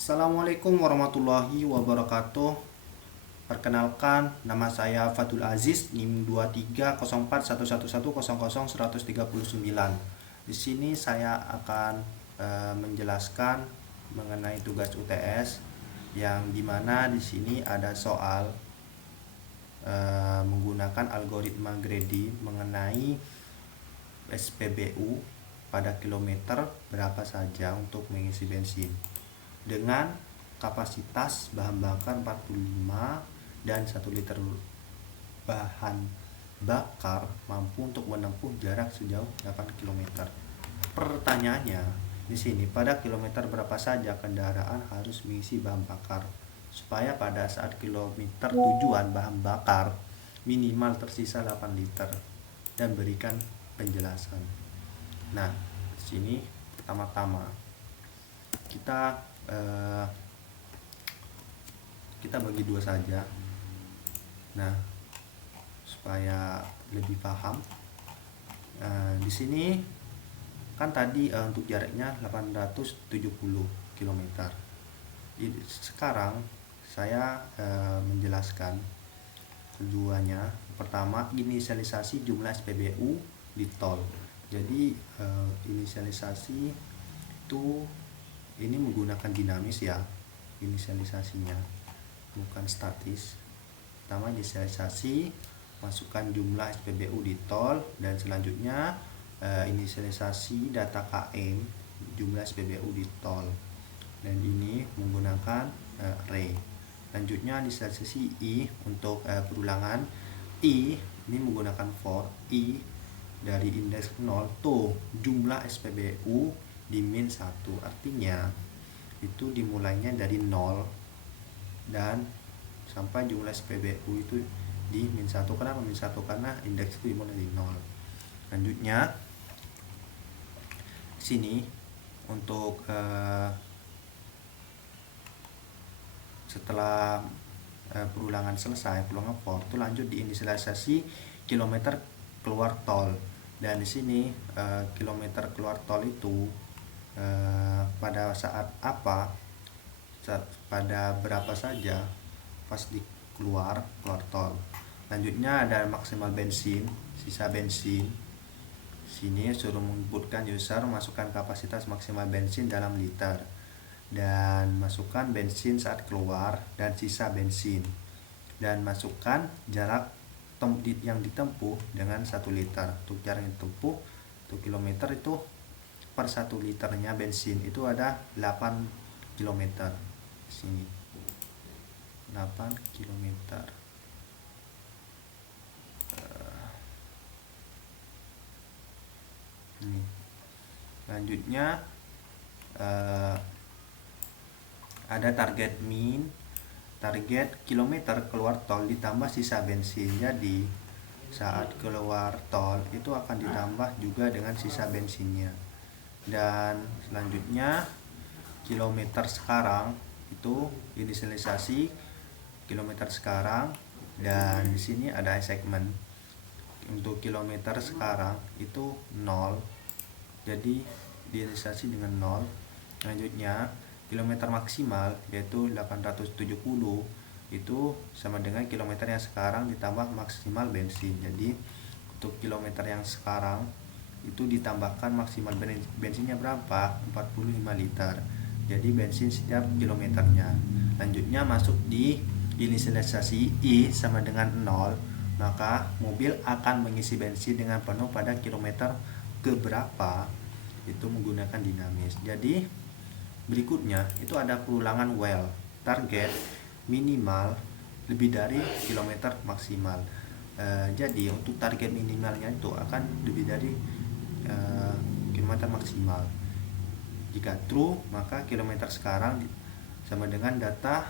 Assalamualaikum warahmatullahi wabarakatuh. Perkenalkan, nama saya Fatul Aziz, NIM 23041111001139. Di sini saya akan menjelaskan mengenai tugas UTS yang dimana di sini ada soal menggunakan algoritma Grady mengenai SPBU pada kilometer berapa saja untuk mengisi bensin dengan kapasitas bahan bakar 45 dan 1 liter bahan bakar mampu untuk menempuh jarak sejauh 8 km. Pertanyaannya di sini, pada kilometer berapa saja kendaraan harus mengisi bahan bakar supaya pada saat kilometer tujuan bahan bakar minimal tersisa 8 liter, dan berikan penjelasan. Nah, di sini pertama-tama kita bagi dua saja. Nah, supaya lebih paham, di sini kan tadi untuk jaraknya 870 km. Sekarang saya menjelaskan keduanya. Pertama, inisialisasi jumlah SPBU di tol. Jadi inisialisasi itu ini menggunakan dinamis ya, inisialisasinya bukan statis. Pertama, inisialisasi, masukkan jumlah SPBU di tol, dan selanjutnya inisialisasi data KM jumlah SPBU di tol, dan ini menggunakan array. Selanjutnya inisialisasi I untuk perulangan. I ini menggunakan for I dari indeks 0 to jumlah SPBU di min 1, artinya itu dimulainya dari 0 dan sampai jumlah SPBU itu di min 1. Kenapa min 1? Karena indeks itu dimulai dari 0. Selanjutnya sini untuk setelah perulangan selesai, perulangan for itu lanjut di inisialisasi kilometer keluar tol. Dan di sini kilometer keluar tol itu pada saat apa, pada berapa saja pas di keluar tol. Lanjutnya ada maksimal bensin, sisa bensin. Sini suruh menginputkan user, masukkan kapasitas maksimal bensin dalam liter, dan masukkan bensin saat keluar dan sisa bensin, dan masukkan jarak yang ditempuh dengan 1 liter. Untuk jarak yang ditempuh 1 km itu per 1 liternya bensin itu ada 8 km. Sini 8 km. Ini. Selanjutnya ada target min, target kilometer keluar tol ditambah sisa bensin. Jadi saat keluar tol itu akan ditambah juga dengan sisa bensinnya. Dan selanjutnya kilometer sekarang itu inisialisasi kilometer sekarang, dan di sini ada segmen untuk kilometer sekarang itu 0, jadi diinisialisasi dengan 0. Selanjutnya kilometer maksimal yaitu 870 itu sama dengan kilometer yang sekarang ditambah maksimal bensin. Jadi untuk kilometer yang sekarang itu ditambahkan maksimal bensinnya berapa? 45 liter. Jadi bensin setiap kilometernya. Lanjutnya masuk di inisialisasi I sama dengan 0, maka mobil akan mengisi bensin dengan penuh pada kilometer keberapa, itu menggunakan dinamis. Jadi berikutnya itu ada perulangan well, target minimal lebih dari kilometer maksimal. Jadi untuk target minimalnya itu akan lebih dari kilometer maksimal. Jika true, maka kilometer sekarang sama dengan data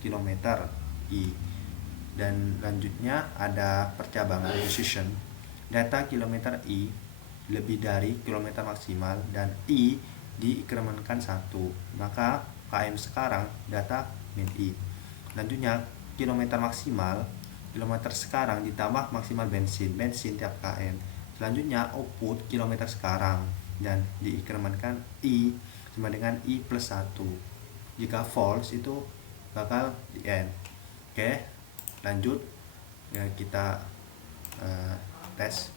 kilometer I. Dan lanjutnya ada percabangan decision, data kilometer I lebih dari kilometer maksimal dan I diinkrementkan 1, maka KM sekarang data min I. Lanjutnya kilometer maksimal, kilometer sekarang ditambah maksimal bensin tiap KM. Selanjutnya output kilometer sekarang dan diinkrementkan I sama dengan I plus 1. Jika false itu bakal di end. Oke, lanjut ya, kita tes.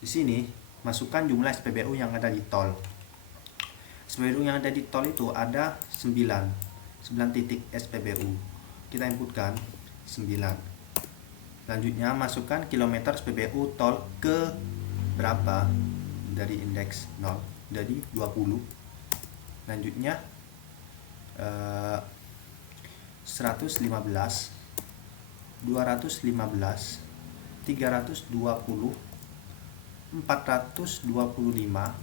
Di sini masukkan jumlah SPBU yang ada di tol. SPBU yang ada di tol itu ada 9 titik SPBU. Kita inputkan 9. Selanjutnya masukkan kilometer SPBU tol ke berapa dari indeks 0, jadi 20. Selanjutnya 115, 215, 320, 425,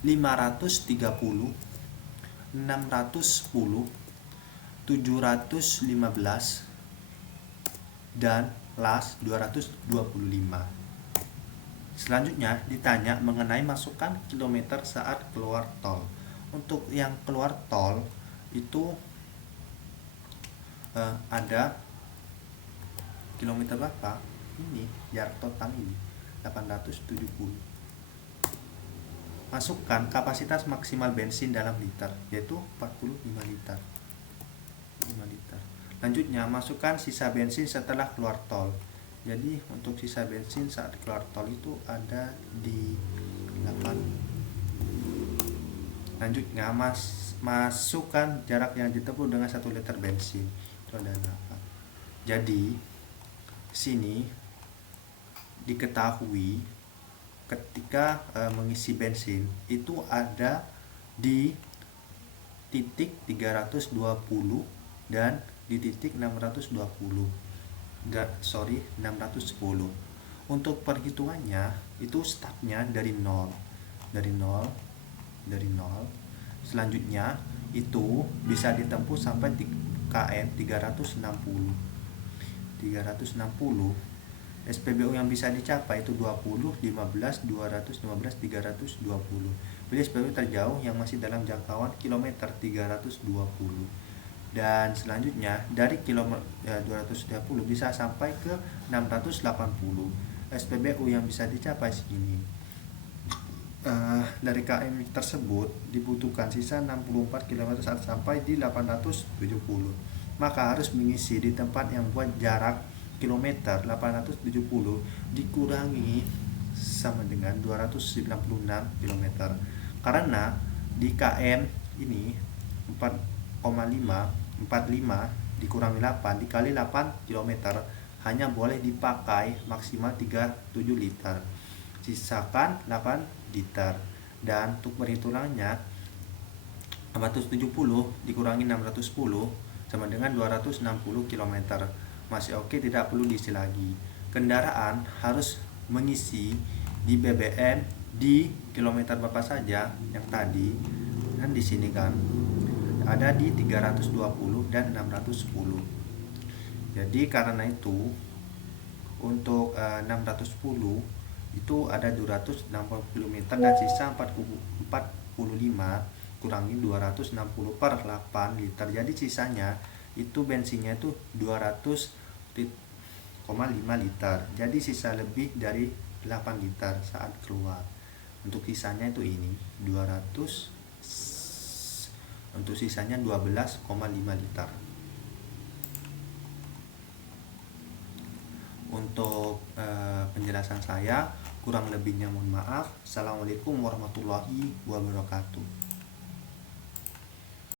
530, 610, 715, dan last 225. Selanjutnya ditanya mengenai masukan kilometer saat keluar tol. Untuk yang keluar tol itu ada kilometer berapa? Ini jarak total ini 870. Masukkan kapasitas maksimal bensin dalam liter, yaitu 45 liter. 5 liter. Lanjutnya masukkan sisa bensin setelah keluar tol. Jadi untuk sisa bensin saat keluar tol itu ada di 8. Lanjutnya masukkan jarak yang ditempuh dengan 1 liter bensin, itu ada 8. Jadi sini diketahui ketika mengisi bensin itu ada di titik 320 dan di titik 610. 610. Untuk perhitungannya itu startnya dari 0. Selanjutnya itu bisa ditempuh sampai km 360. SPBU yang bisa dicapai itu 20, 15, 215, 320. Pilih SPBU terjauh yang masih dalam jangkauan kilometer 320. Dan selanjutnya dari kilometer 230 bisa sampai ke 680. SPBU yang bisa dicapai segini. Dari KM tersebut dibutuhkan sisa 64 km saat sampai di 870. Maka harus mengisi di tempat yang buat jarak kilometer 870 dikurangi sama dengan 296 km. Karena di KM ini 4,45 dikurangi 8 dikali 8 km hanya boleh dipakai maksimal 37 liter. Sisakan 8 liter. Dan untuk perhitungannya 470 dikurangi 610 sama dengan 260 km. Masih oke, tidak perlu diisi lagi. Kendaraan harus mengisi di BBM di kilometer berapa saja yang tadi. Dan di sini kan ada di 320 dan 610. Jadi karena itu untuk 610 itu ada 260 km dan sisa 45 kurangi 260 per 8 liter. Jadi sisanya itu bensinnya itu 200,5 liter. Jadi sisa lebih dari 8 liter saat keluar. Untuk sisanya itu ini 200, untuk sisanya 12,5 liter. Untuk penjelasan saya kurang lebihnya mohon maaf. Assalamualaikum warahmatullahi wabarakatuh.